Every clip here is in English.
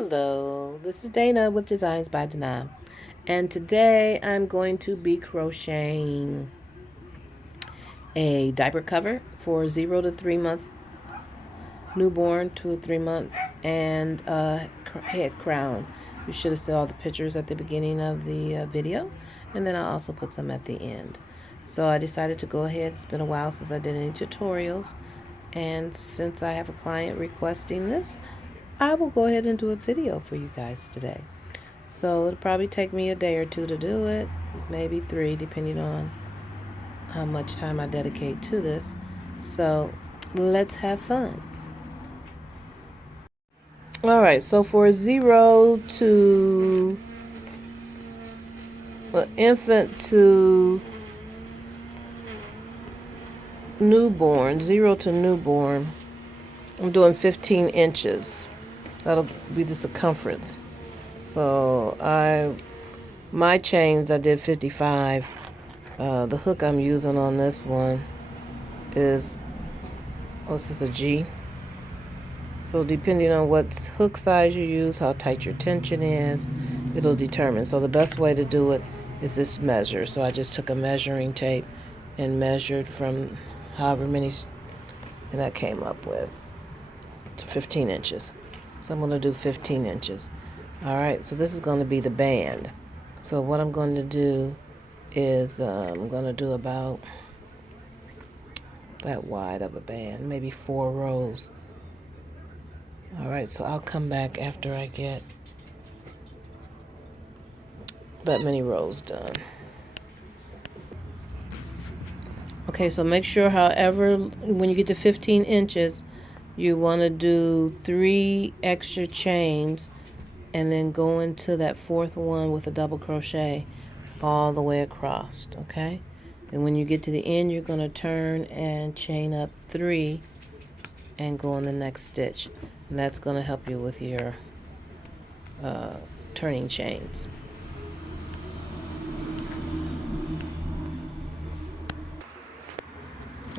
Hello, this is Dana with Designs by Dana, and today I'm going to be crocheting a diaper cover for 0 to 3 month newborn to a 3 month and a head crown. You should have seen all the pictures at the beginning of the video, and then I'll also put some at the end. So I decided to go ahead. It's been a while since I did any tutorials, and since I have a client requesting this, I will go ahead and do a video for you guys today. So it'll probably take me a day or two to do it, maybe 3, depending on how much time I dedicate to this. So let's have fun. Alright, so for 0 to infant to newborn, 0 to newborn, I'm doing 15 inches. That'll be the circumference. So my chains I did 55. The hook I'm using on this one is, this is a G. So depending on what hook size you use, how tight your tension is, it'll determine. So the best way to do it is this measure. So I just took a measuring tape and measured from however many, and I came up with 15 inches. So I'm going to do 15 inches. Alright, so this is going to be the band. So what I'm going to do is I'm going to do about that wide of a band, maybe 4 rows. Alright, so I'll come back after I get that many rows done. Okay, so make sure, however, when you get to 15 inches, you want to do 3 extra chains and then go into that 4th one with a double crochet all the way across, okay? And when you get to the end, you're going to turn and chain up 3 and go on the next stitch. And that's going to help you with your turning chains.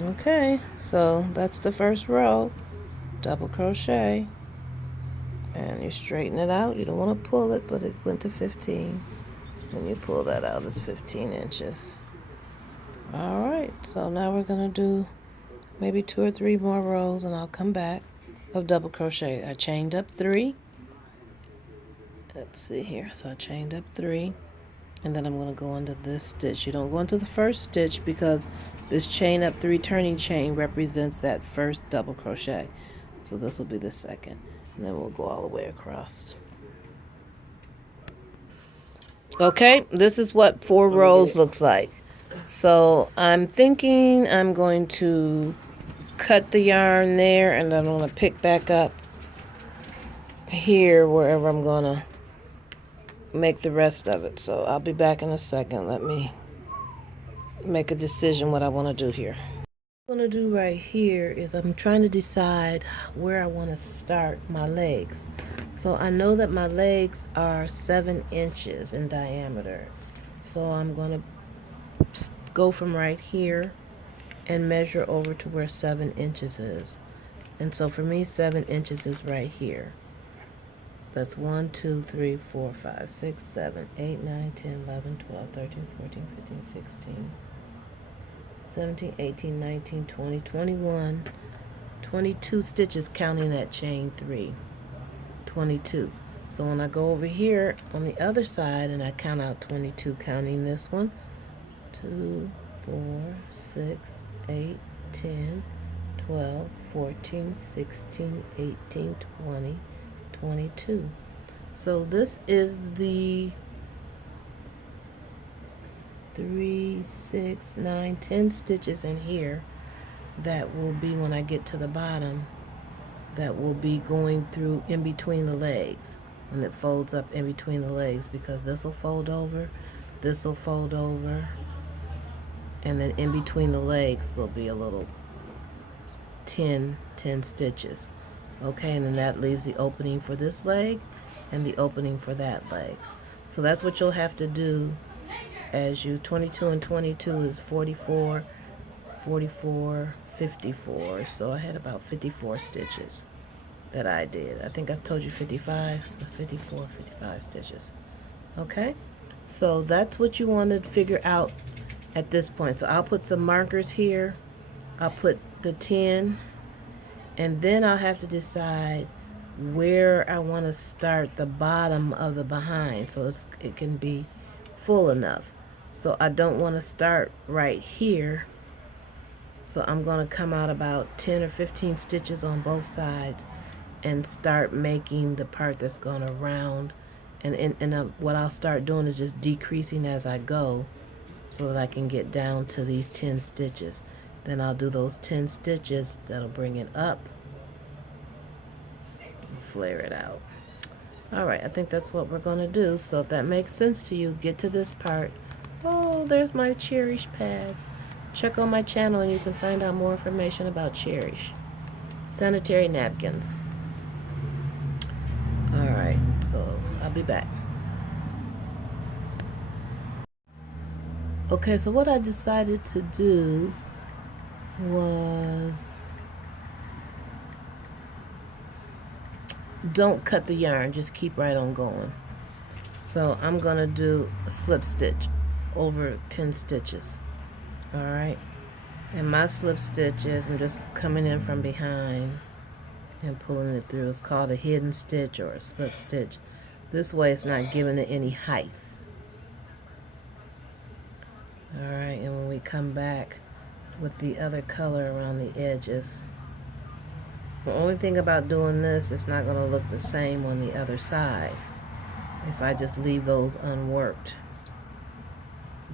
Okay, so that's the first row. Double crochet. And you straighten it out. You don't want to pull it, but it went to 15. When you pull that out, it's 15 inches. Alright, so now we're going to do maybe 2 or 3 more rows, and I'll come back of double crochet. I chained up 3. Let's see here. So I chained up 3, and then I'm going to go into this stitch. You don't go into the first stitch because this chain up 3 turning chain represents that first double crochet. So this will be the second, and then we'll go all the way across. Okay, this is what 4 rows looks like. So I'm thinking I'm going to cut the yarn there, and then I'm going to pick back up here wherever I'm going to make the rest of it. So I'll be back in a second. Let me make a decision what I want to do here. What I'm going to do right here is I'm trying to decide where I want to start my legs. So I know that my legs are 7 inches in diameter. So I'm going to go from right here and measure over to where 7 inches is. And so for me, 7 inches is right here. That's 1, 2, 3, 4, 5, 6, 7, 8, 9, 10, 11, 12, 13, 14, 15, 16, 17, 18, 19, 20, 21, 22 stitches counting that chain 3. 22. So when I go over here on the other side and I count out 22 counting this one, 2, 4, 6, 8, 10, 12, 14, 16, 18, 20, 22. So this is the 3, 6, 9, 10 stitches in here that will be, when I get to the bottom, that will be going through in between the legs, when it folds up in between the legs, because this will fold over, this will fold over, and then in between the legs there'll be a little 10 stitches. Okay, and then that leaves the opening for this leg and the opening for that leg. So that's what you'll have to do as you 22 and 22 is 44, 44, 54. So I had about 54 stitches. that I did. I think I told you 55, 54, 55 stitches. Okay, so that's what you want to figure out at this point. So I'll put some markers here. I'll put the 10, and then I'll have to decide where I want to start the bottom of the behind so it can be full enough. So I don't want to start right here. So I'm going to come out about 10 or 15 stitches on both sides and start making the part that's going to round. And what I'll start doing is just decreasing as I go so that I can get down to these 10 stitches. Then I'll do those 10 stitches. That'll bring it up and flare it out. All right, I think that's what we're going to do. So if that makes sense to you, get to this part. Oh, there's my Cherish pads. Check on my channel and you can find out more information about Cherish. Sanitary napkins. All right, so I'll be back. Okay, so what I decided to do was don't cut the yarn, just keep right on going. So I'm gonna do a slip stitch over 10 stitches. All right, and my slip stitches, I'm just coming in from behind and pulling it through. It's called a hidden stitch or a slip stitch. This way it's not giving it any height. All right, and when we come back with the other color around the edges, the only thing about doing this, it's not going to look the same on the other side if I just leave those unworked.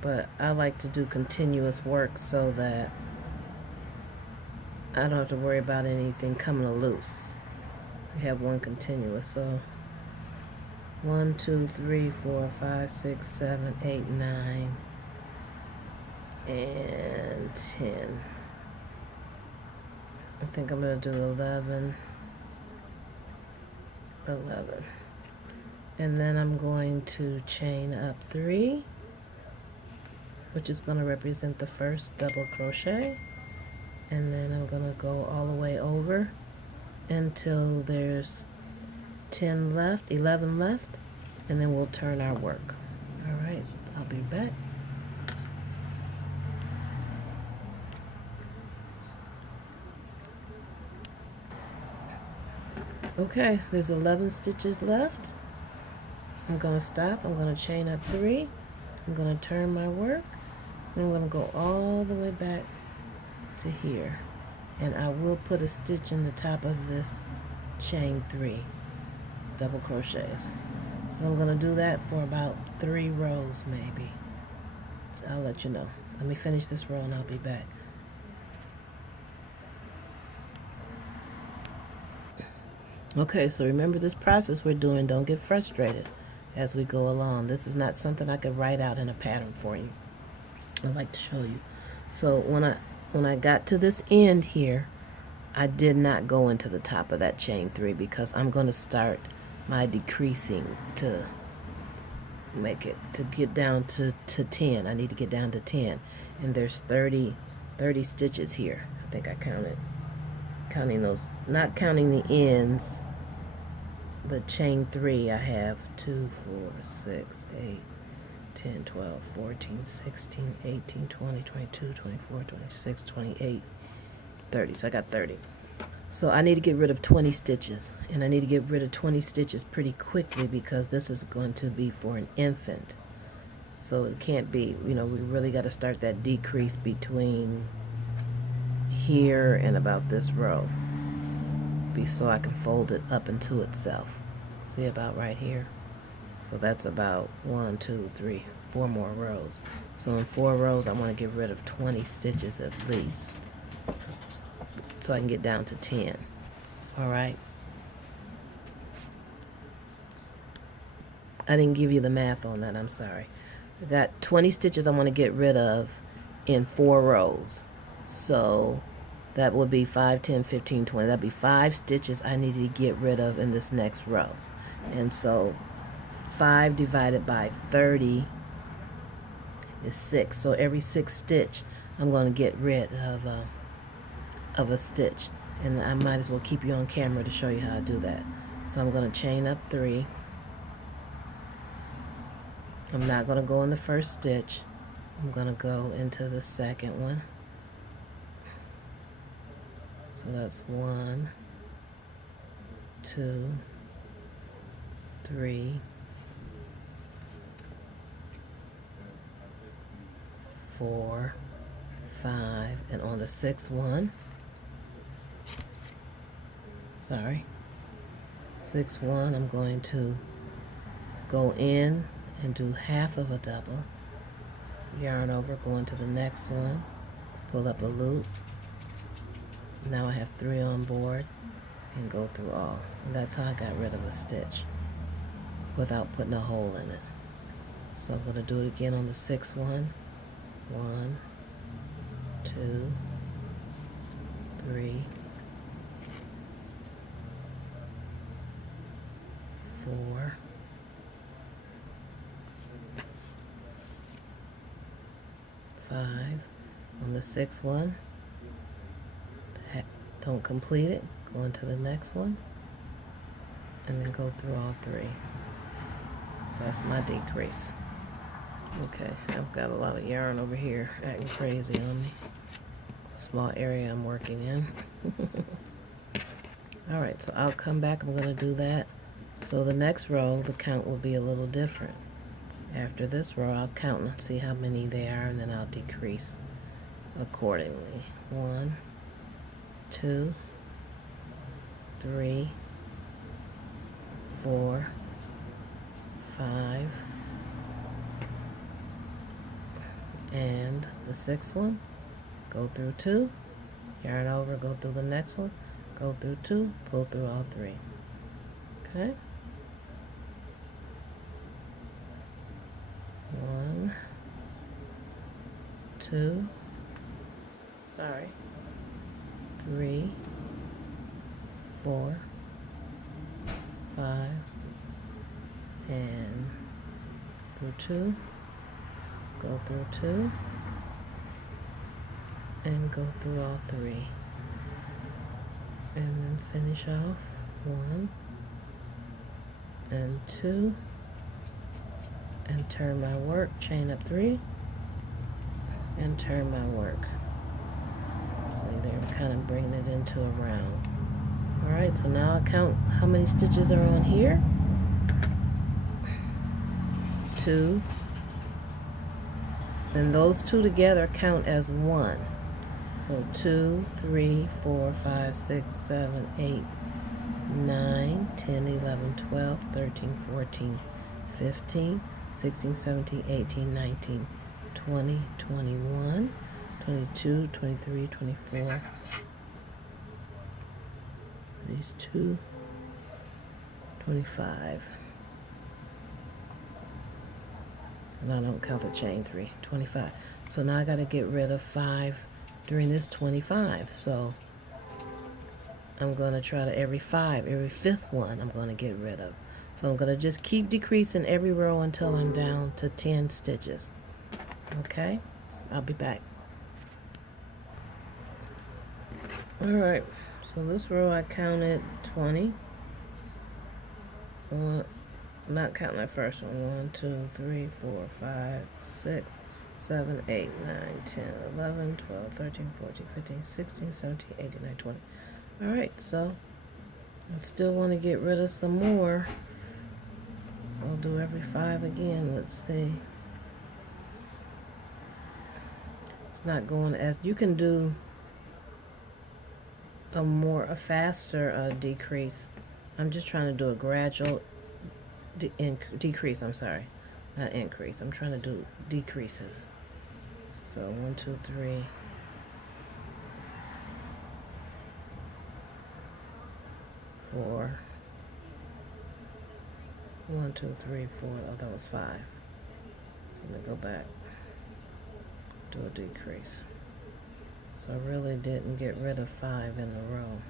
But I like to do continuous work so that I don't have to worry about anything coming loose. We have one continuous, so 1, 2, 3, 4, 5, 6, 7, 8, 9, and 10. I think I'm going to do 11, and then I'm going to chain up 3, which is going to represent the first double crochet, and then I'm going to go all the way over until there's 10 left, 11 left, and then we'll turn our work. All right, I'll be back. Okay, there's 11 stitches left. I'm going to stop. I'm going to chain up 3. I'm going to turn my work. And I'm going to go all the way back to here. And I will put a stitch in the top of this chain 3 double crochets. So I'm going to do that for about 3 rows maybe. So I'll let you know. Let me finish this row and I'll be back. Okay, so remember this process we're doing. Don't get frustrated as we go along. This is not something I could write out in a pattern for you. I'd like to show you. So when I got to this end here, I did not go into the top of that chain 3 because I'm going to start my decreasing to make it, to get down to 10. I need to get down to 10. And there's 30 stitches here. I think I counted. Counting those, not counting the ends. The chain 3, I have 2, 4, 6, 8, 10, 12, 14, 16, 18, 20, 22, 24, 26, 28, 30. So I got 30. So I need to get rid of 20 stitches. And I need to get rid of 20 stitches pretty quickly because this is going to be for an infant. So it can't be, we really got to start that decrease between here and about this row. So I can fold it up into itself. See, about right here. So that's about 1, 2, 3, 4 more rows. So in 4 rows I want to get rid of 20 stitches at least so I can get down to 10. All right, I didn't give you the math on that, I'm sorry. I got 20 stitches I want to get rid of in 4 rows. So that would be 5, 10, 15, 20. That'd be 5 stitches I needed to get rid of in this next row. And so 5 divided by 30 is 6. So every 6 stitch, I'm going to get rid of a stitch. And I might as well keep you on camera to show you how to do that. So I'm going to chain up 3. I'm not going to go in the first stitch. I'm going to go into the second one. So that's 1, 2, 3, 4, 5, and on the 6th one, 6th one, I'm going to go in and do half of a double, yarn over, go into the next one, pull up a loop. Now I have 3 on board, and go through all. And that's how I got rid of a stitch without putting a hole in it. So I'm going to do it again on the 6th one. 1, 2, 3, 4, 5. On the 6th one, don't complete it, go into the next one, and then go through all 3. That's my decrease. Okay, I've got a lot of yarn over here acting crazy on me. Small area I'm working in. Alright, so I'll come back, I'm going to do that. So the next row, the count will be a little different. After this row, I'll count and see how many they are, and then I'll decrease accordingly. 1, 2, 3, 4, 5, and the 6th one, go through 2, yarn over, go through the next one, go through 2, pull through all 3. Okay? 1, 2, 3, 4, 5, and through 2, go through 2, and go through all 3, and then finish off 1 and 2, and turn my work, chain up 3, and turn my work. See, they're kind of bringing it into a round. Alright, so now I count how many stitches are on here. 2, and those 2 together count as 1. So 2, 3, 4, 5, 6, 7, 8, 9, 10, 11, 12, 13, 14, 15, 16, 17, 18, 19, 20, 21, 22, 23, 24, these 2, 25. And I don't count the chain 3, 25. So now I got to get rid of 5 during this 25. So I'm going to try to every 5th one I'm going to get rid of. So I'm going to just keep decreasing every row until I'm down to 10 stitches. Okay? I'll be back. Alright, so this row I counted 20. Not counting that first one. 1, 2, 3, 4, 5, 6, 7, 8, 9, 10, 11, 12, 13, 14, 15, 16, 17, 18, 19, 20. Alright, so I still want to get rid of some more. So I'll do every 5 again. Let's see. It's not going as you can do a faster decrease. I'm just trying to do a gradual decrease. I'm sorry, not increase. I'm trying to do decreases. So 1, 2, 3. 4. 1, 2, 3, 4. Oh, that was 5. So let me go back. Do a decrease. So I really didn't get rid of 5 in a row.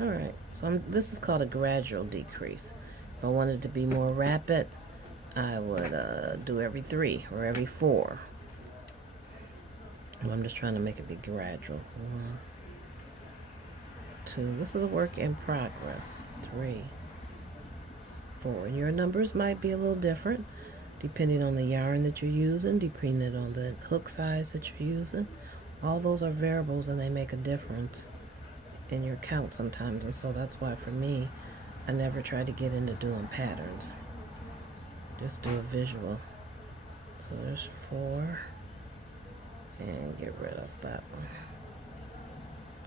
Alright, so this is called a gradual decrease. If I wanted to be more rapid, I would do every 3 or every 4. And I'm just trying to make it be gradual. 1, 2. This is a work in progress. 3, 4. Your numbers might be a little different depending on the yarn that you're using, depending on the hook size that you're using. All those are variables and they make a difference in your count sometimes, and so that's why for me, I never try to get into doing patterns. Just do a visual. So there's 4, and get rid of that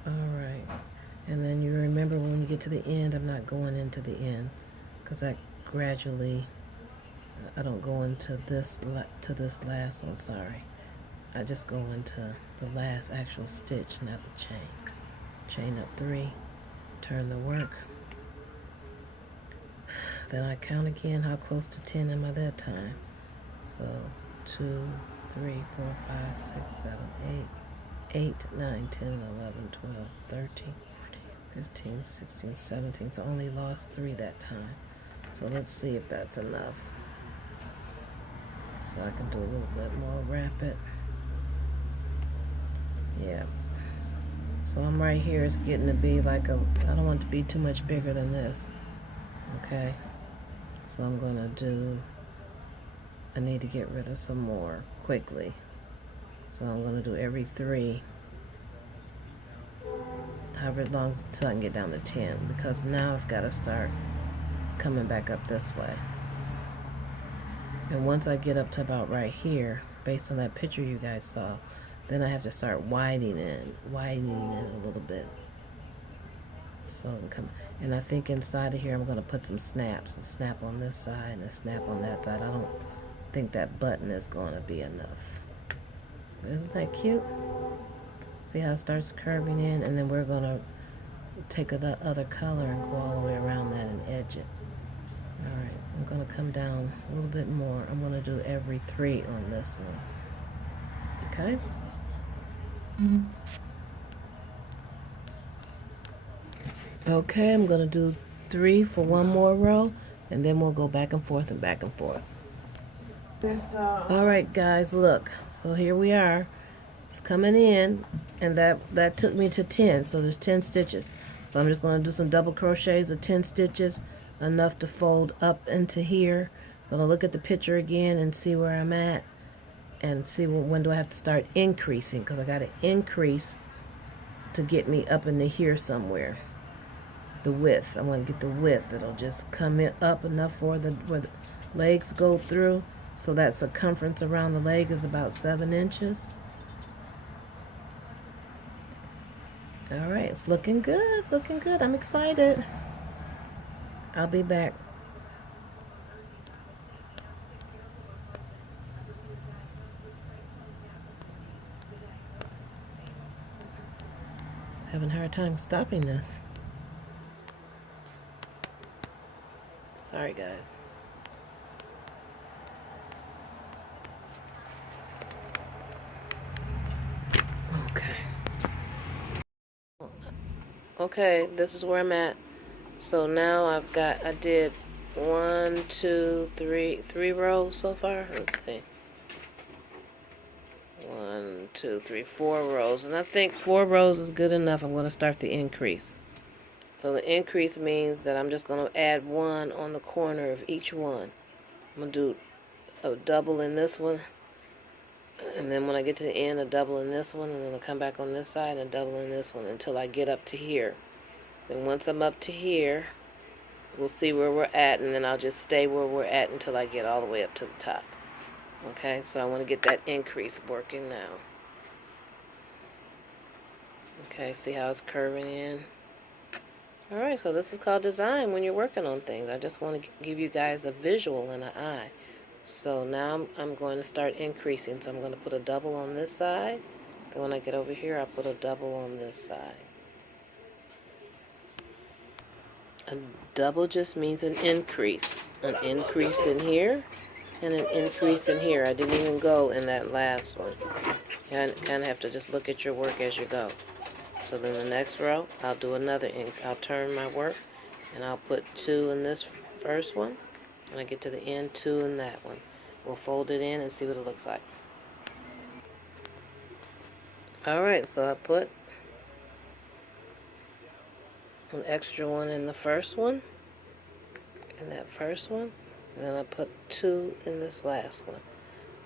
one. Alright, and then you remember when you get to the end, I'm not going into the end, because that gradually, I don't go into this last one, sorry. I just go into the last actual stitch, not the chain. Chain up 3, turn the work. Then I count again, how close to 10 am I that time? So 2, 3, 4, 5, 6, 7, 8, 9, 10, 11, 12, 13, 14, 15, 16, 17. So I only lost 3 that time. So let's see if that's enough. So I can do a little bit more rapid. Yeah. So I'm right here, it's getting to be like I don't want it to be too much bigger than this. Okay. So I'm going to do, I need to get rid of some more quickly. So I'm going to do every 3, however long until I can get down to 10, because now I've got to start coming back up this way. And once I get up to about right here, based on that picture you guys saw, then I have to start widening it a little bit. So and I think inside of here I'm going to put some snaps, a snap on this side and a snap on that side. I don't think that button is going to be enough. Isn't that cute? See how it starts curving in, and then we're going to take the other color and go all the way around that and edge it. Alright, I'm going to come down a little bit more. I'm going to do every 3 on this one. Okay? Okay, I'm going to do 3 for one more row, and then we'll go back and forth and back and forth. Alright guys, look. So here we are. It's coming in, and that took me to 10, so there's 10 stitches. So I'm just going to do some double crochets of 10 stitches, enough to fold up into here. I'm going to look at the picture again and see where I'm at, and see when do I have to start increasing, because I got to increase to get me up into here somewhere. The width, I want to get the width. It'll just come in up enough for where the legs go through, so that circumference around the leg is about 7 inches. All right, it's looking good, looking good. I'm excited. I'll be back. Having a hard time stopping this. Sorry, guys. Okay. Okay, this is where I'm at. So now I did 1, 2, 3 rows so far. Let's see. 1, 2, 3, 4 rows. And I think 4 rows is good enough. I'm going to start the increase. So the increase means that I'm just going to add 1 on the corner of each one. I'm going to do a double in this one, and then when I get to the end, a double in this one, and then I'll come back on this side and double in this one until I get up to here. And once I'm up to here, we'll see where we're at, and then I'll just stay where we're at until I get all the way up to the top. Okay, so I want to get that increase working now. Okay, see how it's curving in? Alright, so this is called design when you're working on things. I just want to give you guys a visual and an eye. So now I'm going to start increasing. So I'm going to put a double on this side. Then when I get over here, I'll put a double on this side. A double just means an increase. An increase in here and an increase in here. I didn't even go in that last one. You kind of have to just look at your work as you go. So then the next row, I'll do another, I'll turn my work, and I'll put 2 in this first one. When I get to the end, 2 in that one. We'll fold it in and see what it looks like. Alright, so I put an extra one in the first one, in that first one, and then I put 2 in this last one.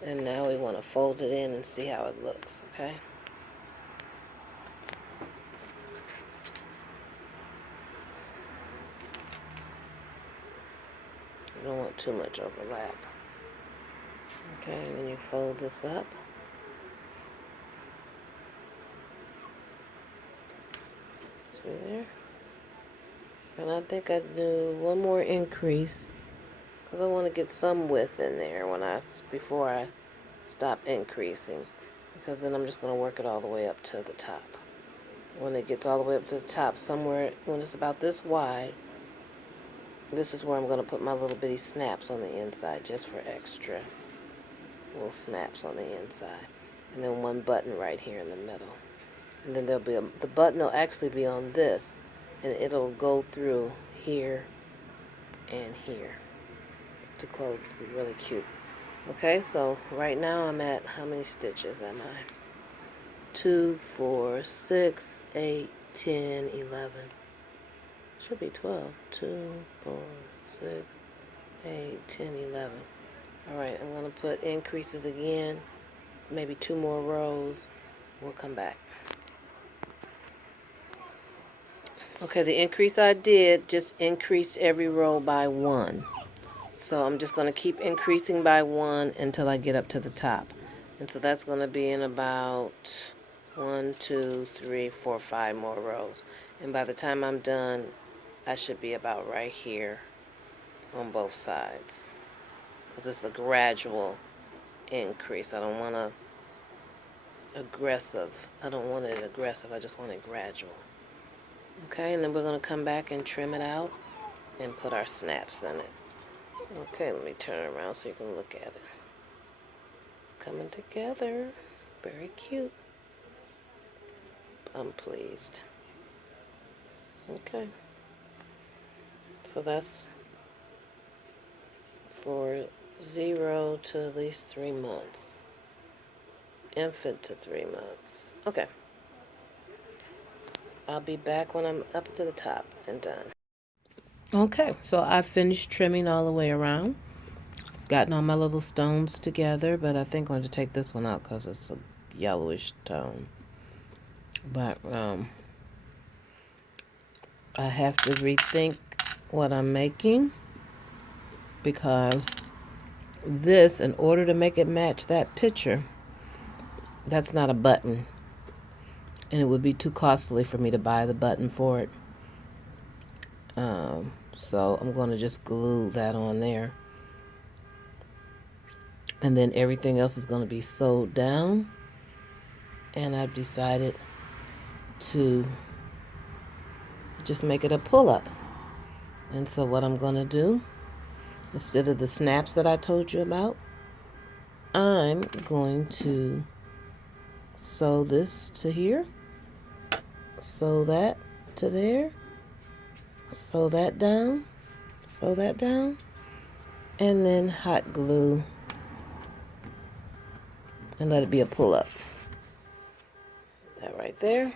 And now we want to fold it in and see how it looks, okay? You don't want too much overlap. Okay, and then you fold this up. See there? And I think I do one more increase because I want to get some width in there before I stop increasing, because then I'm just going to work it all the way up to the top. When it gets all the way up to the top, somewhere when it's about this wide, this is where I'm going to put my little bitty snaps on the inside, just for extra little snaps on the inside. And then one button right here in the middle. And then there'll be the button will actually be on this, and it'll go through here and here to close. It'll be really cute. Okay, so right now I'm at, how many stitches am I? 2, 4, 6, 8, 10, 11. Should be 12. 2, 4, 6, 8, 10, 11. Alright, I'm going to put increases again. Maybe 2 more rows. We'll come back. Okay, the increase I did just increased every row by 1. So I'm just going to keep increasing by 1 until I get up to the top. And so that's going to be in about 1, 2, 3, 4, 5 more rows. And by the time I'm done, I should be about right here on both sides. Because it's a gradual increase. I don't want it aggressive. I just want it gradual. Okay, and then we're going to come back and trim it out and put our snaps in it. Okay, let me turn it around so you can look at it. It's coming together. Very cute. I'm pleased. Okay. So that's for 0 to at least 3 months. Infant to 3 months. Okay. I'll be back when I'm up to the top and done. Okay, so I finished trimming all the way around. Gotten all my little stones together, but I think I'm going to take this one out because it's a yellowish tone. But I have to rethink what I'm making, because this, in order to make it match that picture, that's not a button. And it would be too costly for me to buy the button for it. So I'm going to just glue that on there. And then everything else is going to be sewed down. And I've decided to just make it a pull-up. And so what I'm going to do, instead of the snaps that I told you about, I'm going to sew this to here, sew that to there, sew that down, and then hot glue and let it be a pull-up. That right there,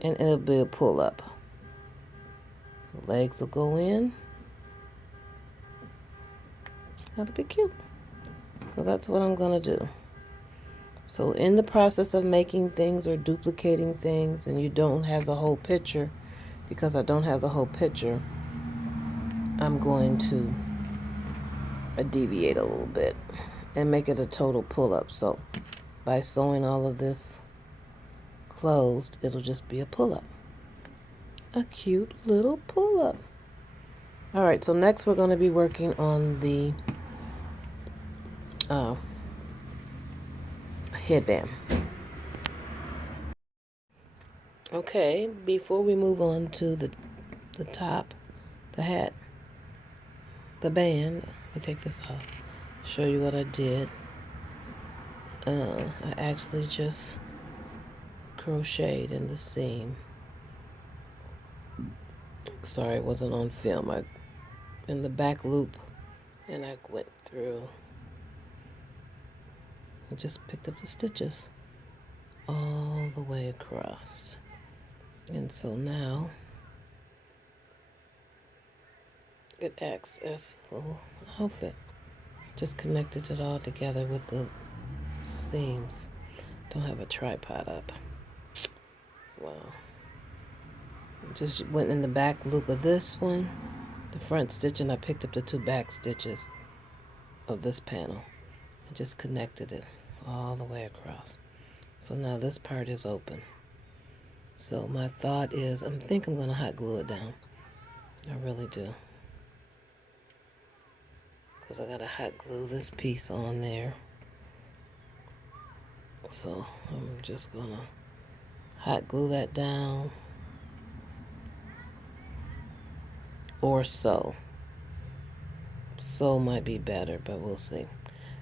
and it'll be a pull-up. The legs will go in. That'll be cute. So that's what I'm going to do. So in the process of making things or duplicating things, and you don't have the whole picture, because I don't have the whole picture, I'm going to deviate a little bit and make it a total pull-up. So by sewing all of this closed, it'll just be a pull-up. A cute little pull-up. Alright, so next we're going to be working on the headband. Okay, before we move on to the top, the hat, the band, let me take this off, show you what I did. I actually just crocheted in the seam. Sorry, it wasn't on film. In the back loop, and I went through and just picked up the stitches all the way across. And so now It acts as a little outfit. Just connected it all together with the seams. Don't have a tripod up. Wow. Just went in the back loop of this one, the front stitch, and I picked up the 2 back stitches of this panel. I just connected it all the way across. So now this part is open. So my thought is, I think I'm going to hot glue it down. I really do. Because I got to hot glue this piece on there. So I'm just going to hot glue that down. Or sew. Sew might be better, but we'll see.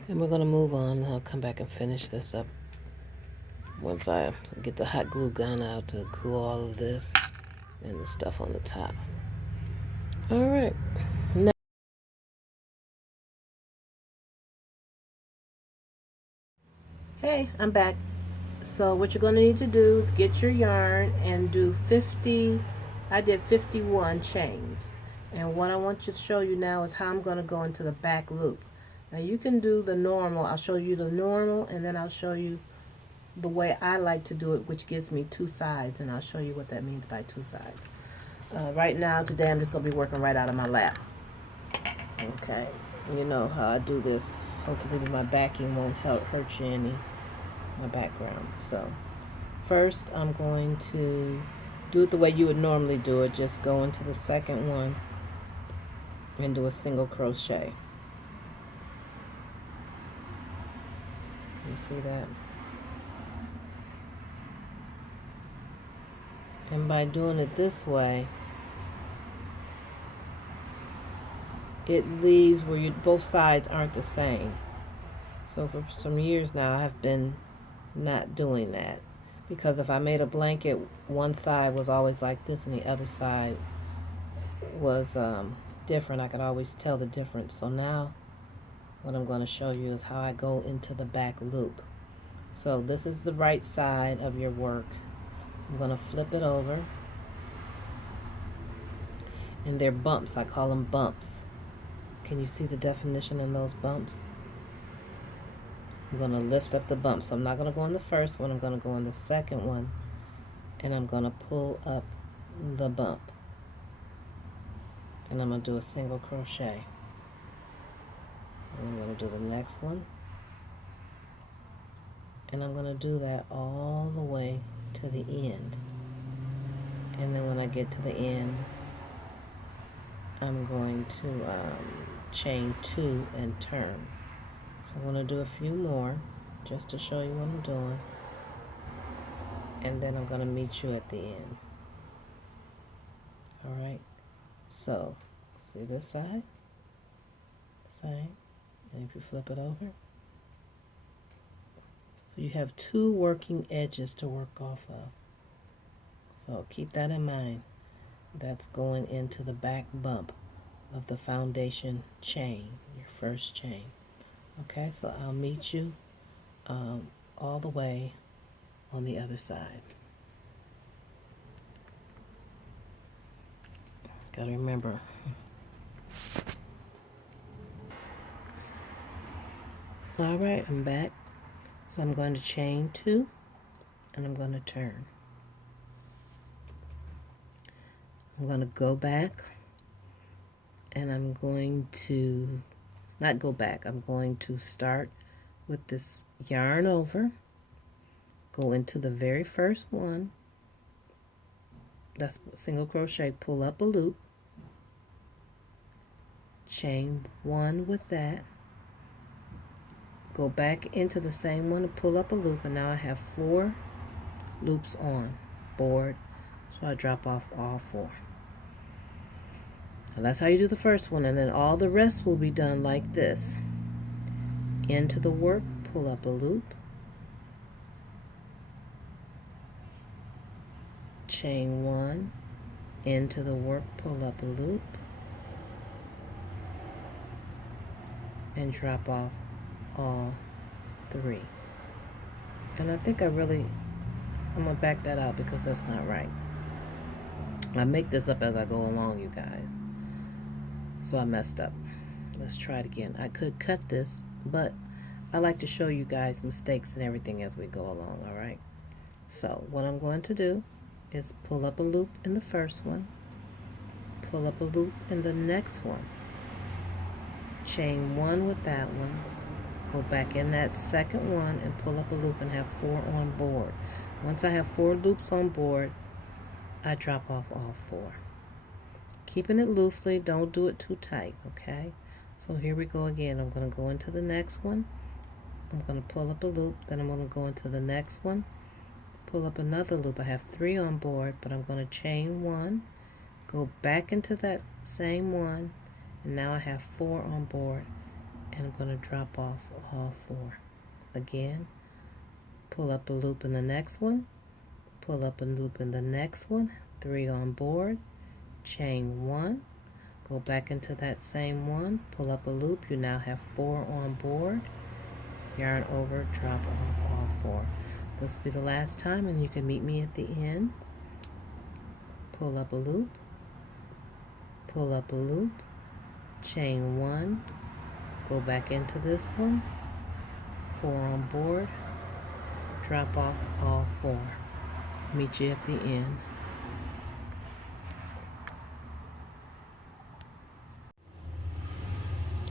And we're going to move on. I'll come back and finish this up once I get the hot glue gun out to glue all of this and the stuff on the top. All right. Now, hey, I'm back. So what you're going to need to do is get your yarn and do 50. I did 51 chains. And what I want to show you now is how I'm going to go into the back loop. Now you can do the normal. I'll show you the normal, and then I'll show you the way I like to do it, which gives me 2 sides, and I'll show you what that means by 2 sides. Right now, today, I'm just going to be working right out of my lap. Okay, you know how I do this. Hopefully my backing won't hurt you any, my background. So first, I'm going to do it the way you would normally do it. Just go into the second one and do a single crochet. You see that? And by doing it this way, it leaves where both sides aren't the same. So for some years now, I have been not doing that. Because if I made a blanket, one side was always like this and the other side was different. I could always tell the difference. So now what I'm going to show you is how I go into the back loop. So this is the right side of your work. I'm going to flip it over. And they're bumps. I call them bumps. Can you see the definition in those bumps? I'm going to lift up the bump. So I'm not going to go in the first one. I'm going to go in the second one. And I'm going to pull up the bump. And I'm going to do a single crochet. And I'm going to do the next one. And I'm going to do that all the way to the end. And then when I get to the end, I'm going to chain 2 and turn. So I'm going to do a few more just to show you what I'm doing. And then I'm going to meet you at the end. Alright, so see this side? Same. And if you flip it over, so you have 2 working edges to work off of. So keep that in mind. That's going into the back bump of the foundation chain, your first chain. Okay, so I'll meet you all the way on the other side. Gotta remember. All right, I'm back. So I'm going to chain 2 and I'm going to turn. I'm going to go back and I'm going to not go back. I'm going to start with this yarn over, go into the very first one. That's single crochet, pull up a loop, chain 1 with that, go back into the same one and pull up a loop, and now I have 4 loops on board, so I drop off all 4. Now that's how you do the first one, and then all the rest will be done like this. Into the work, pull up a loop, chain 1, into the work, pull up a loop, and drop off all 3. And I think I'm going to back that out because that's not right. I make this up as I go along, you guys. So I messed up. Let's try it again. I could cut this, but I like to show you guys mistakes and everything as we go along, all right? So what I'm going to do is pull up a loop in the first one, pull up a loop in the next one, chain one with that one, go back in that second one and pull up a loop and have 4 on board. Once I have 4 loops on board, I drop off all 4. Keeping it loosely, don't do it too tight, okay? So here we go again. I'm going to go into the next one. I'm going to pull up a loop, then I'm going to go into the next one, pull up another loop. I have 3 on board, but I'm going to chain 1, go back into that same one, and now I have 4 on board, and I'm going to drop off all 4. Again, pull up a loop in the next one, pull up a loop in the next one, 3 on board, chain 1, go back into that same one, pull up a loop. You now have 4 on board, yarn over, drop off all 4. This will be the last time, and you can meet me at the end. Pull up a loop, pull up a loop, chain 1, go back into this one, 4 on board, drop off all 4. Meet you at the end.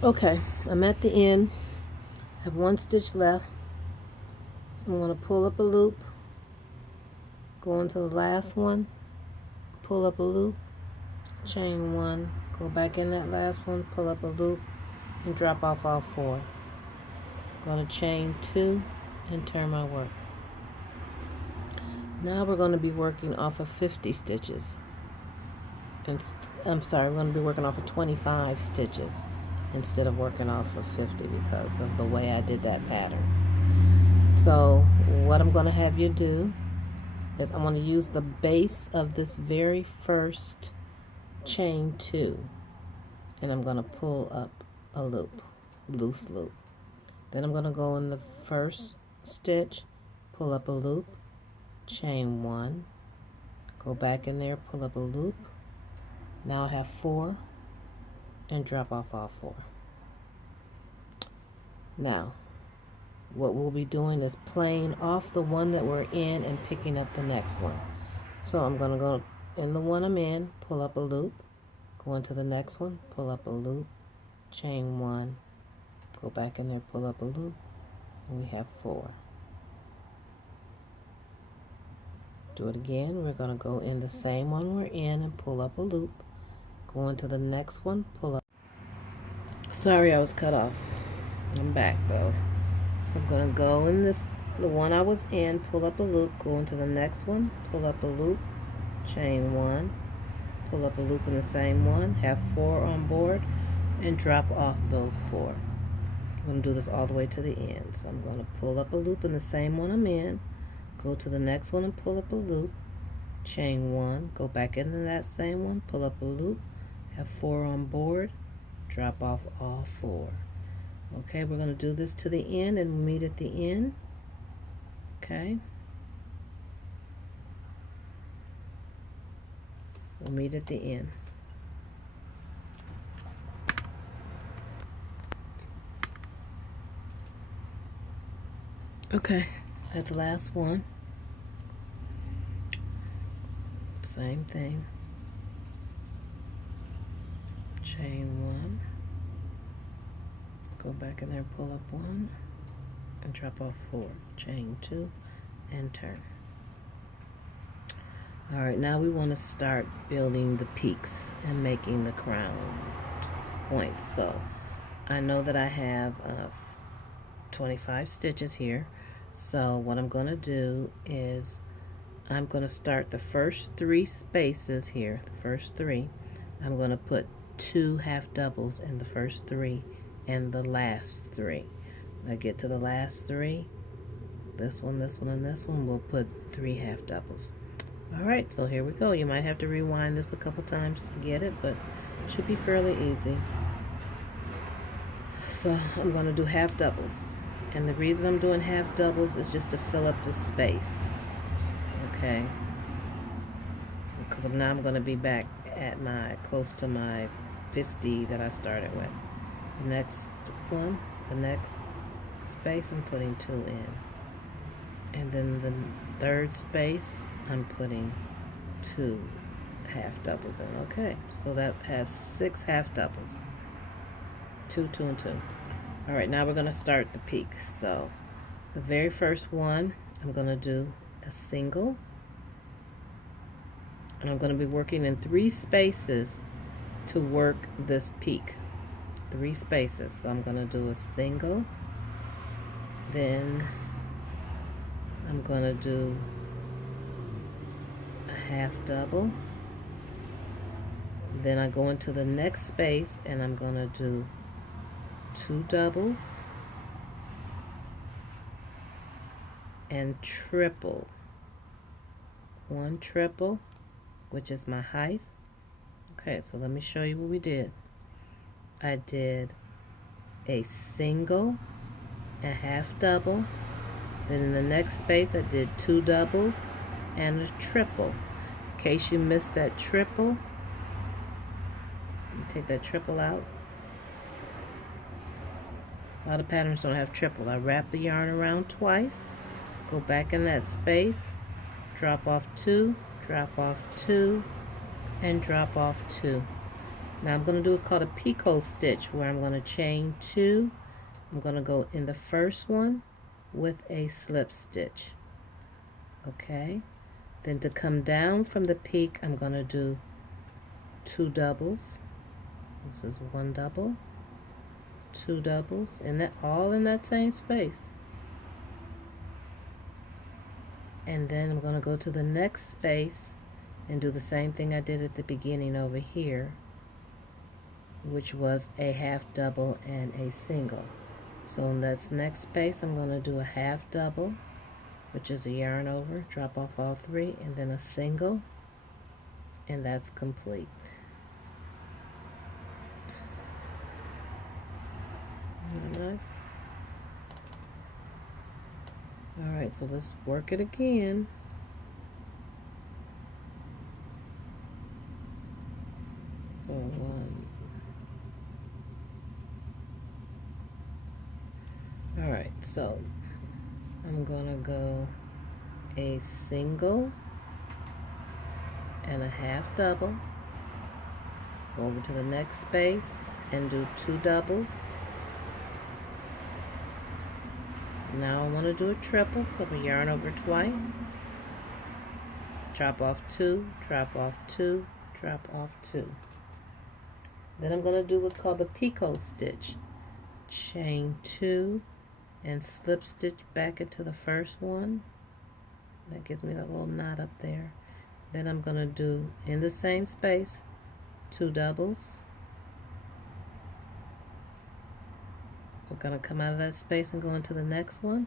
Okay, I'm at the end. I have 1 stitch left. So I'm going to pull up a loop, go into the last one, pull up a loop, chain 1, go back in that last one, pull up a loop, and drop off all 4. Going to chain 2 and turn my work. Now we're going to be working off of 50 stitches. I'm sorry, we're going to be working off of 25 stitches instead of working off of 50 because of the way I did that pattern. So what I'm going to have you do is I'm going to use the base of this very first chain 2, and I'm going to pull up a loop, loose loop. Then I'm going to go in the first stitch, pull up a loop, chain 1, go back in there, pull up a loop. Now I have 4 and drop off all 4. Now what we'll be doing is playing off the one that we're in and picking up the next one. So I'm going to go in the one I'm in, pull up a loop, go into the next one, pull up a loop, chain 1, go back in there, pull up a loop, and we have 4. Do it again. We're going to go in the same one we're in and pull up a loop, go into the next one, pull up. Sorry I was cut off. I'm back though. So I'm going to go in the one I was in, pull up a loop, go into the next one, pull up a loop, chain 1, pull up a loop in the same one, have 4 on board, and drop off those 4. I'm going to do this all the way to the end. So I'm going to pull up a loop in the same one I'm in, go to the next one and pull up a loop, chain 1, go back into that same one, pull up a loop, have 4 on board, drop off all 4. Okay, we're going to do this to the end and meet at the end. Okay. We'll meet at the end. Okay, that's the last one. Same thing. Chain 1. Go back in there, pull up 1, and drop off 4. Chain 2, and turn. Alright, now we want to start building the peaks and making the crown points. So, I know that I have 25 stitches here. So, what I'm going to do is I'm going to start the first 3 spaces here, the first 3. I'm going to put 2 half doubles in the first 3 and the last 3. When I get to the last 3, this one, and this one, we'll put 3 half doubles. Alright, so here we go. You might have to rewind this a couple times to get it, but it should be fairly easy. So I'm going to do half doubles. And the reason I'm doing half doubles is just to fill up the space. Okay? Because now I'm going to be back at close to my 50 that I started with. The next one, the next space, I'm putting 2 in. And then the third space, I'm putting 2 half doubles in. Okay, so that has 6 half doubles. 2, 2, and 2. All right, now we're going to start the peak. So the very first one, I'm going to do a single. And I'm going to be working in 3 spaces to work this peak. 3 spaces. So I'm going to do a single. Then I'm going to do a half double. Then I go into the next space and I'm going to do 2 doubles and triple. 1 triple, which is my height. Okay, so let me show you what we did. I did a single, a half double. Then in the next space I did 2 doubles and a triple. In case you missed that triple, you take that triple out. A lot of patterns don't have triple. I wrap the yarn around twice, go back in that space, drop off 2, drop off 2, and drop off 2. Now I'm going to do what's called a Picot Stitch, where I'm going to chain 2. I'm going to go in the first one with a slip stitch. Okay, then to come down from the peak, I'm going to do 2 doubles. This is 1 double, 2 doubles, and that all in that same space. And then I'm going to go to the next space and do the same thing I did at the beginning over here, which was a half double and a single. So in that next space, I'm going to do a half double, which is a yarn over, drop off all 3, and then a single, and that's complete. Nice. Alright, so let's work it again. So 1. Alright, so I'm gonna go a single and a half double, go over to the next space and do 2 doubles. Now I want to do a triple, so I'm going to yarn over twice, drop off 2, drop off 2, drop off 2. Then I'm going to do what's called the Picot Stitch. Chain 2 and slip stitch back into the first one. That gives me that little knot up there. Then I'm going to do, in the same space, 2 doubles. We're going to come out of that space and go into the next one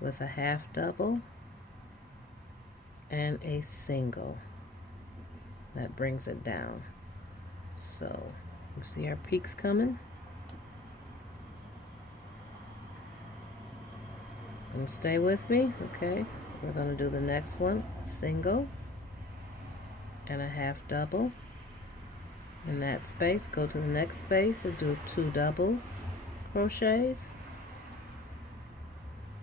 with a half double and a single. That brings it down. So you see our peaks coming. And stay with me. Okay, we're going to do the next one, single and a half double. In that space, go to the next space and do 2 doubles. Crochets.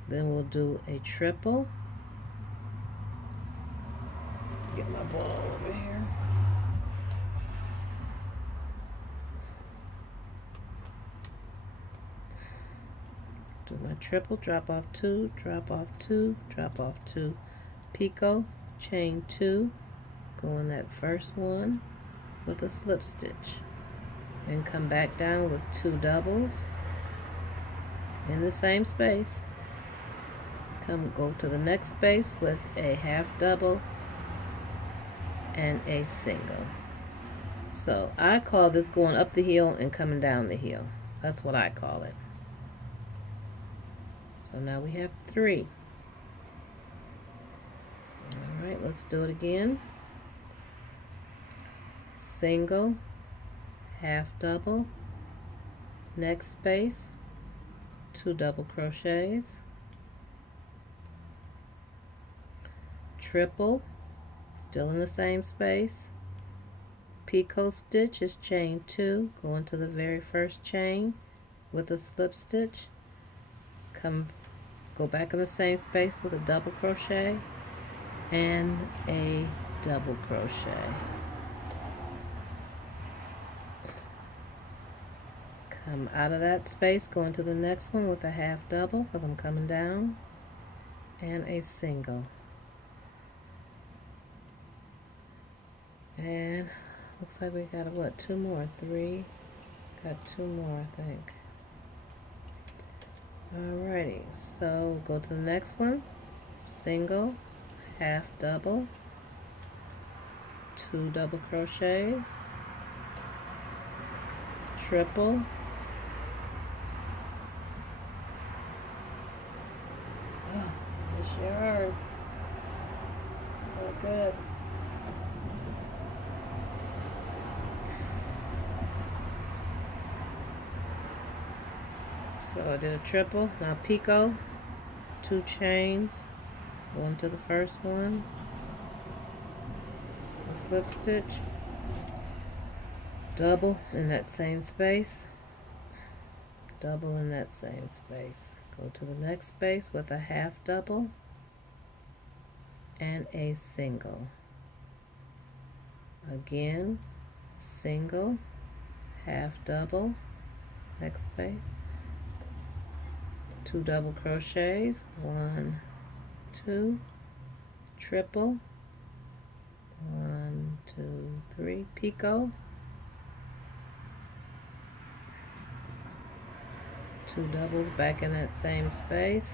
Then we'll do a triple. Get my ball over here. Do my triple, drop off 2, drop off 2, drop off 2, picot, chain 2, go in that first one with a slip stitch. Then come back down with 2 doubles. In the same space, go to the next space with a half double and a single. So I call this going up the hill and coming down the hill. That's what I call it. So now we have 3. All right, let's do it again. Single, half double, next space, 2 double crochets, triple, still in the same space, Picot Stitch is chain 2, go into the very first chain with a slip stitch, go back in the same space with a double crochet and a double crochet. Come out of that space, go into the next one with a half double because I'm coming down, and a single. And looks like we got what, 2 more, 3, got 2 more I think. Alrighty, so go to the next one, single, half double, 2 double crochets, triple, oh, this yarn, oh good. So I did a triple, now picot, 2 chains, go into the first one, a slip stitch, double in that same space, double in that same space, go to the next space with a half double and a single, again single, half double, next space, 2 double crochets, 1, 2, triple, 1, 2, 3, picot, 2 doubles back in that same space,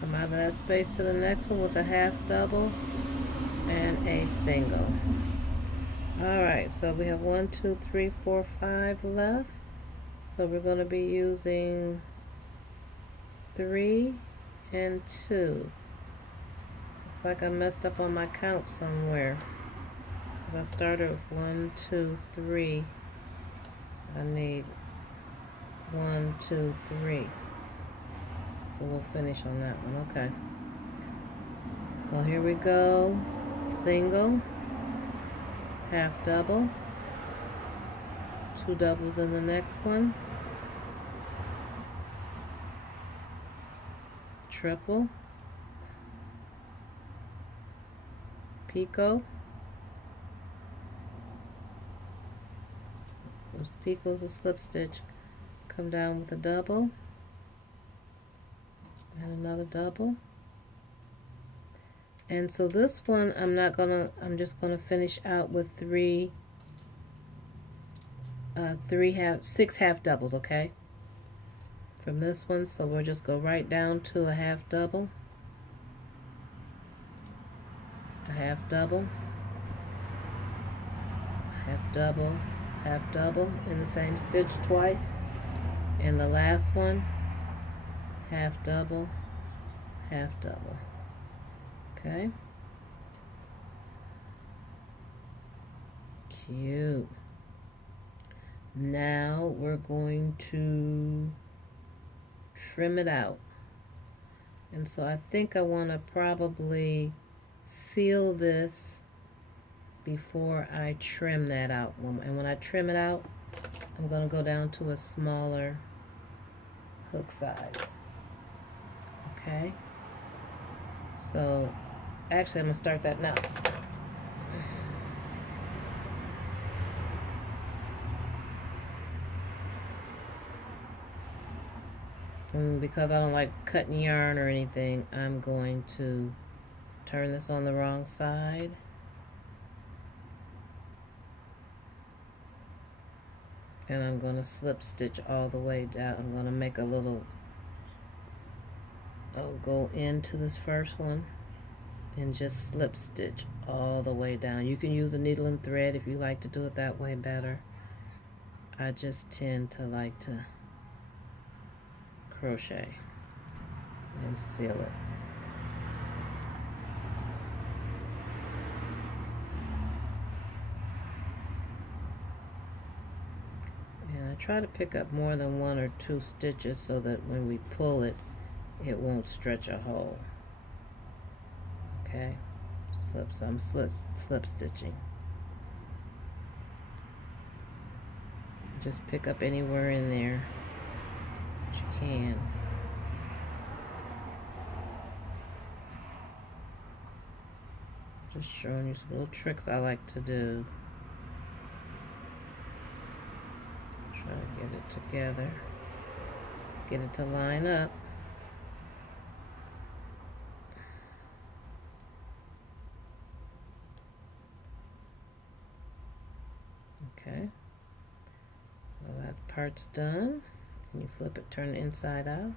come out of that space to the next one with a half double and a single. Alright, so we have 1, 2, 3, 4, 5 left. So we're going to be using 3 and 2. Looks like I messed up on my count somewhere, because I started with 1, 2, 3. I need 1, 2, 3. So we'll finish on that one. Okay. So here we go. Single, half double, 2 doubles in the next one, triple, picot, those picots a slip stitch, come down with a double and another double. And so this one I'm just gonna finish out with 6 half doubles, okay, from this one. So we'll just go right down to a half double, a half double, half double, half double in the same stitch twice, and the last one, half double, half double. Okay, cute. Now we're going to trim it out, and so I think I want to probably seal this before I trim that out. And when I trim it out, I'm going to go down to a smaller hook size. Okay, so actually I'm going to start that now. And because I don't like cutting yarn or anything, I'm going to turn this on the wrong side. And I'm going to slip stitch all the way down. I'm going to make a little, I'll go into this first one and just slip stitch all the way down. You can use a needle and thread if you like to do it that way better. I just tend to like to crochet and seal it. And I try to pick up more than 1 or 2 stitches so that when we pull it, it won't stretch a hole. Okay, slip, so I'm slip stitching. Just pick up anywhere in there that you can. Just showing you some little tricks I like to do. Try to get it together. Get it to line up. Okay. Well, that part's done. And you flip it, turn it inside out.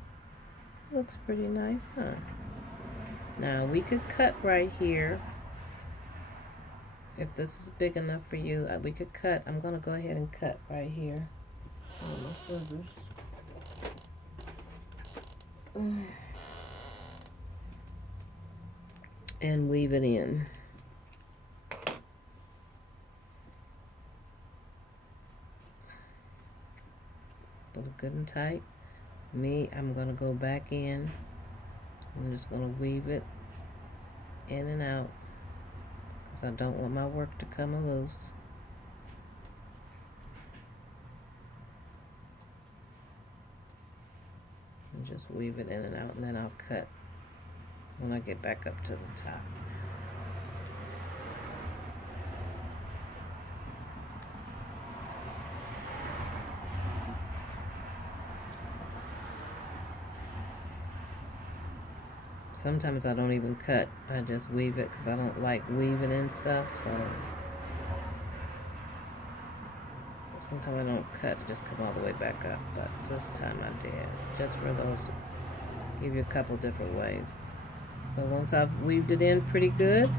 Looks pretty nice, huh? Now we could cut right here. If this is big enough for you, we could cut. I'm gonna go ahead and cut right here. Oh, my scissors. And weave it in. Pull it good and tight. I'm gonna go back in. I'm just gonna weave it in and out because I don't want my work to come loose. And just weave it in and out, and then I'll cut when I get back up to the top. Sometimes I don't even cut. I just weave it because I don't like weaving in stuff, so sometimes I don't cut, just come all the way back up, but this time I did, just for those, give you a couple different ways. So once I've weaved it in pretty good,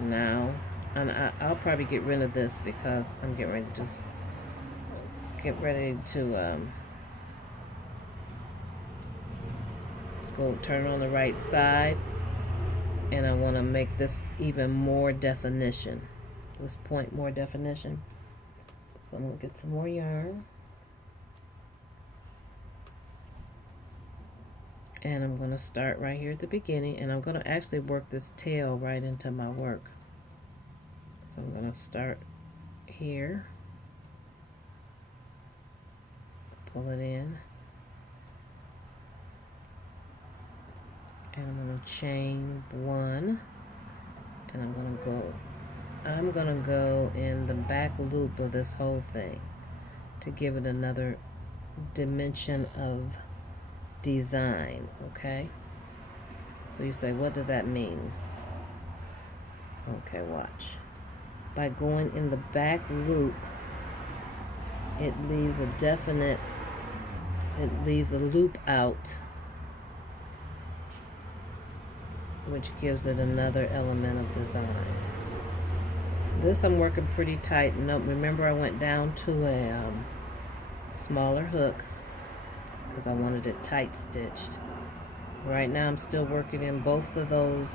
now, and I'll probably get rid of this because I'm getting ready to go turn on the right side, and I want to make this even more definition, this point more definition. So I'm going to get some more yarn, and I'm going to start right here at the beginning, and I'm going to actually work this tail right into my work. So I'm going to start here, pull it in, and I'm going to chain one, and I'm going to go in the back loop of this whole thing to give it another dimension of design. Okay, so you say, what does that mean? Okay, watch. By going in the back loop, it leaves a loop out, which gives it another element of design. This I'm working pretty tight. No, remember I went down to a smaller hook because I wanted it tight stitched. Right now I'm still working in both of those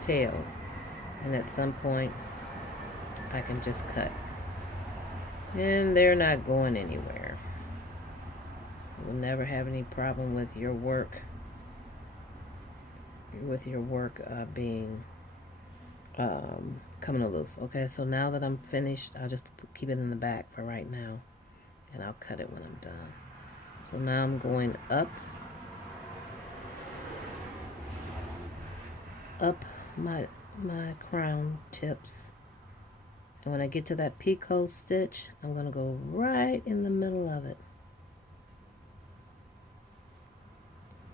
tails, and at some point I can just cut, and they're not going anywhere. You'll never have any problem with your work being coming loose. Okay, so now that I'm finished, I'll just keep it in the back for right now, and I'll cut it when I'm done. So now I'm going up my crown tips, and when I get to that Picot stitch, I'm going to go right in the middle of it,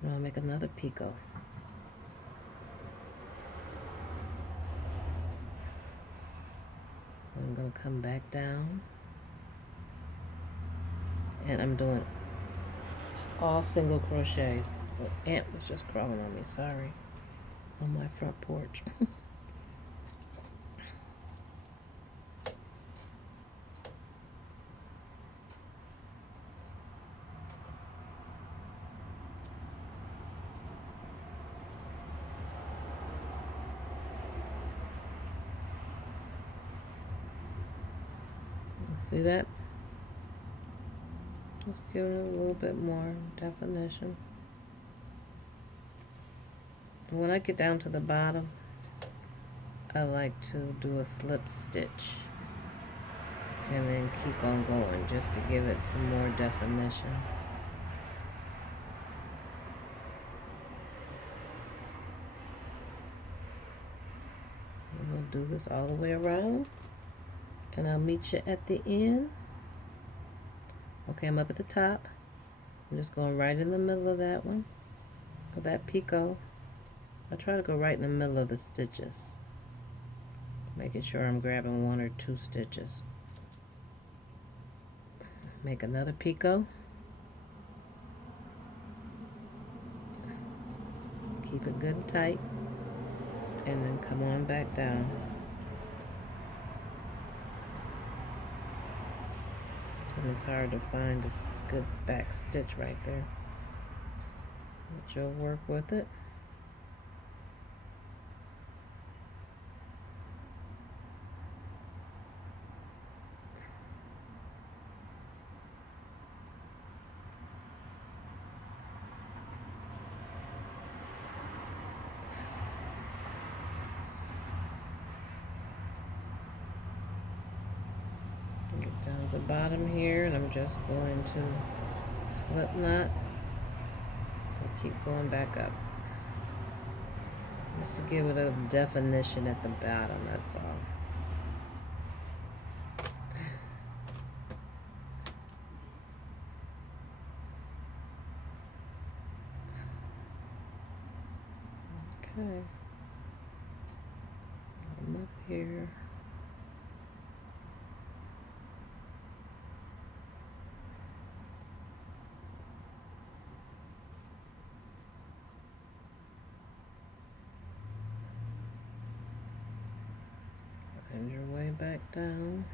and I'll make another Picot. I'm going to come back down, and I'm doing all single crochets. Oh, ant was just crawling on me, sorry, on my front porch. See that? Just give it a little bit more definition. When I get down to the bottom, I like to do a slip stitch and then keep on going just to give it some more definition. And we'll do this all the way around, and I'll meet you at the end. Okay, I'm up at the top. I'm just going right in the middle of that one, of that picot. I try to go right in the middle of the stitches, making sure I'm grabbing 1 or 2 stitches. Make another picot. Keep it good and tight, and then come on back down. And it's hard to find a good back stitch right there, but you'll work with it. Get down to the bottom here, and I'm just going to slip knot and keep going back up, just to give it a definition at the bottom, that's all. Okay, I'm up here. Find your way back down.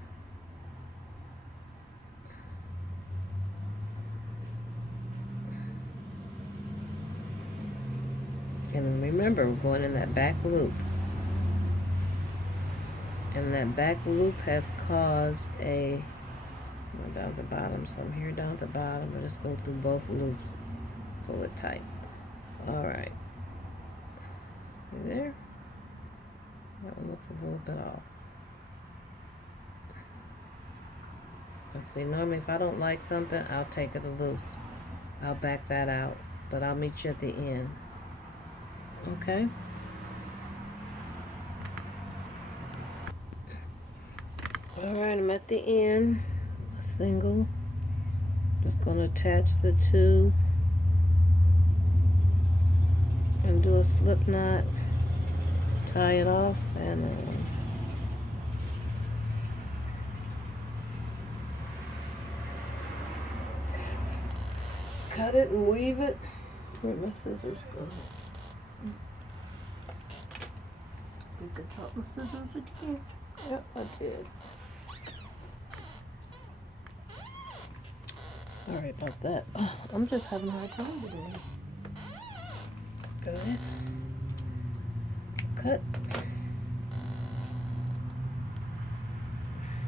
And remember, we're going in that back loop. And that back loop has caused a, down at the bottom, so I'm here down at the bottom, but just go through both loops. Pull it tight. Alright. You there? That one looks a little bit off. Let's see, normally if I don't like something, I'll take it loose. I'll back that out, but I'll meet you at the end. Okay? Alright, I'm at the end. A single. Just going to attach the 2 and do a slip knot. Tie it off and cut it and weave it. Where my scissors go? You could drop my scissors again. Yep, I did. Sorry about that. Oh, I'm just having a hard time today. Guys. Cut.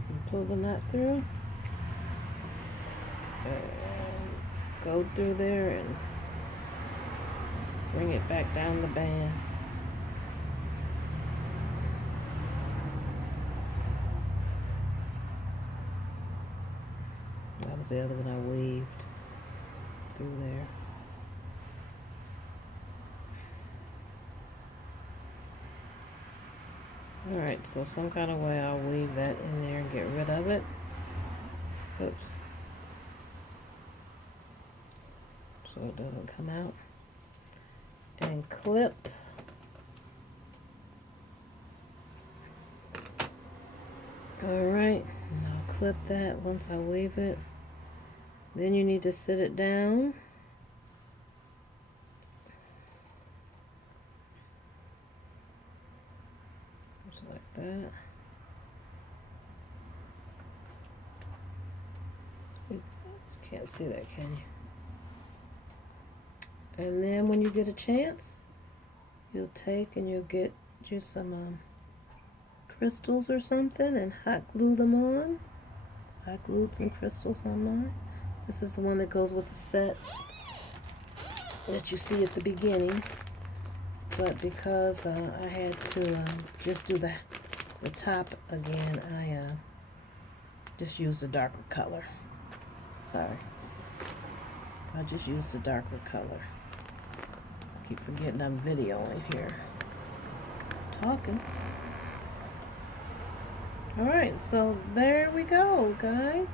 And pull the knot through. And go through there and bring it back down the band. That was the other one I weaved through there. Alright, so some kind of way I'll weave that in there and get rid of it. Oops. So it doesn't come out. And clip. Alright, and I'll clip that once I weave it. Then you need to sit it down. Just like that. You can't see that, can you? And then when you get a chance, you'll take and you'll get you some crystals or something and hot glue them on. I glued some crystals on mine. This is the one that goes with the set that you see at the beginning. But because I had to just do the top again, I just used a darker color. Sorry. I just used a darker color. Keep forgetting I'm videoing here. Talking. Alright, so there we go, guys.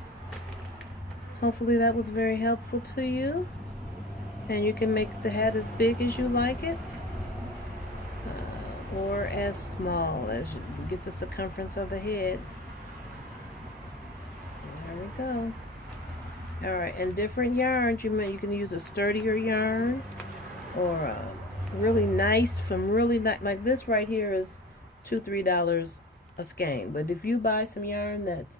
Hopefully that was very helpful to you. And you can make the hat as big as you like it. Or as small as you get the circumference of the head. There we go. Alright, and different yarns, you can use a sturdier yarn or a really nice from really nice, like this right here is $2-3 a skein. But if you buy some yarn that's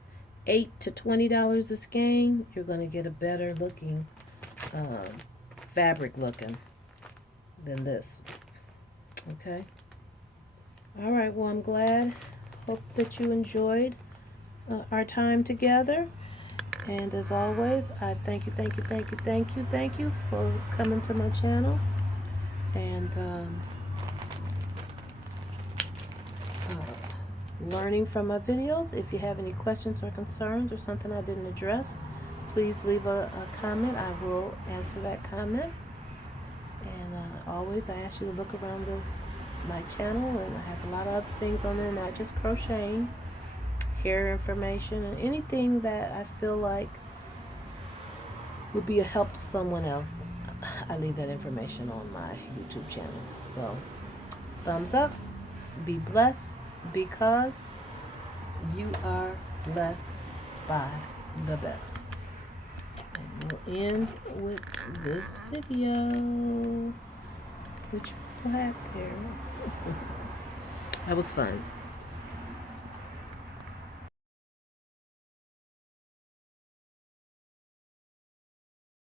$8 to $20 a skein, you're going to get a better looking fabric looking than this. Okay. Alright, well, I'm glad. Hope that you enjoyed our time together. And as always, I thank you for coming to my channel and learning from my videos. If you have any questions or concerns or something I didn't address, please leave a comment. I will answer that comment. And always, I ask you to look around my channel, and I have a lot of other things on there, not just crocheting, hair information, and anything that I feel like would be a help to someone else. I leave that information on my YouTube channel. So, thumbs up, be blessed, because you are blessed by the best. And we'll end with this video, which we'll have there. That was fun.